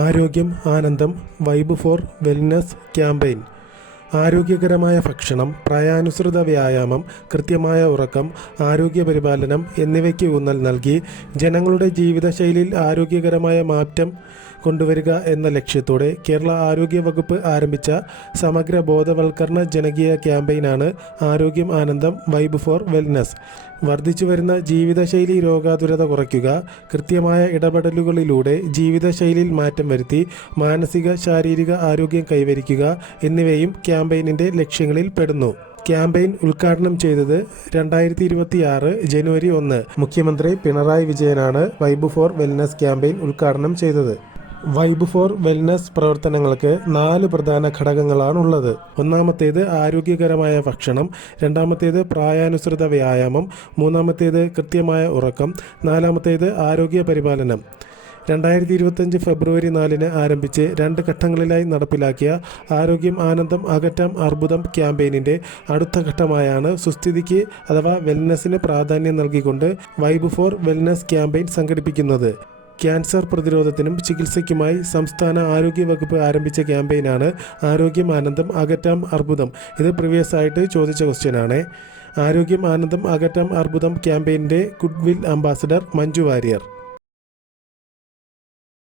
ആരോഗ്യം ആനന്ദം vibe four wellness campaign. ആരോഗ്യകരമായ ഭക്ഷണം, പ്രായാനുസൃത വ്യായാമം, കൃത്യമായ ഉറക്കം, ആരോഗ്യപരിപാലനം എന്നിവയ്ക്ക് ഊന്നൽ നൽകി ജനങ്ങളുടെ ജീവിതശൈലിയിൽ ആരോഗ്യകരമായ മാറ്റം കൊണ്ടുവരിക എന്ന ലക്ഷ്യത്തോടെ കേരള ആരോഗ്യ വകുപ്പ് ആരംഭിച്ച സമഗ്ര ബോധവൽക്കരണ ജനകീയ ക്യാമ്പയിനാണ് ആരോഗ്യം ആനന്ദം വൈബ് ഫോർ വെൽനസ്. വർദ്ധിച്ചുവരുന്ന ജീവിതശൈലി രോഗാതുരത കുറയ്ക്കുക, കൃത്യമായ ഇടപെടലുകളിലൂടെ ജീവിതശൈലിയിൽ മാറ്റം വരുത്തി മാനസിക ശാരീരിക ആരോഗ്യം കൈവരിക്കുക എന്നിവയും ക്യാമ്പയിനിൻ്റെ ലക്ഷ്യങ്ങളിൽ പെടുന്നു. ക്യാമ്പയിൻ ഉദ്ഘാടനം ചെയ്തത് 2026 ജനുവരി 1 മുഖ്യമന്ത്രി പിണറായി വിജയനാണ്. വൈബ് ഫോർ വെൽനസ് ക്യാമ്പയിൻ ഉദ്ഘാടനം ചെയ്തത്. വൈബ് ഫോർ വെൽനസ് പ്രവർത്തനങ്ങൾക്ക് 4 പ്രധാന ഘടകങ്ങളാണുള്ളത്. ഒന്നാമത്തേത് ആരോഗ്യകരമായ ഭക്ഷണം, രണ്ടാമത്തേത് പ്രായാനുസൃത വ്യായാമം, മൂന്നാമത്തേത് കൃത്യമായ ഉറക്കം, നാലാമത്തേത് ആരോഗ്യ പരിപാലനം. 2025 ഫെബ്രുവരി 4 ആരംഭിച്ച് 2 ഘട്ടങ്ങളിലായി നടപ്പിലാക്കിയ ആരോഗ്യം ആനന്ദം അകറ്റാം അർബുദം ക്യാമ്പയിനിൻ്റെ അടുത്ത ഘട്ടമായാണ് സുസ്ഥിതിക്ക് അഥവാ വെൽനസിന് പ്രാധാന്യം നൽകിക്കൊണ്ട് വൈബ് ഫോർ വെൽനസ് ക്യാമ്പയിൻ സംഘടിപ്പിക്കുന്നത്. ക്യാൻസർ പ്രതിരോധത്തിനും ചികിത്സയ്ക്കുമായി സംസ്ഥാന ആരോഗ്യ വകുപ്പ് ആരംഭിച്ച ക്യാമ്പയിനാണ് ആരോഗ്യം ആനന്ദം അകറ്റാം അർബുദം. ഇത് പ്രീവിയസ് ആയിട്ട് ചോദിച്ച ക്വസ്റ്റ്യനാണ്. ആരോഗ്യം ആനന്ദം അകറ്റാം അർബുദം ക്യാമ്പയിൻ്റെ goodwill ambassador Manju Warrier.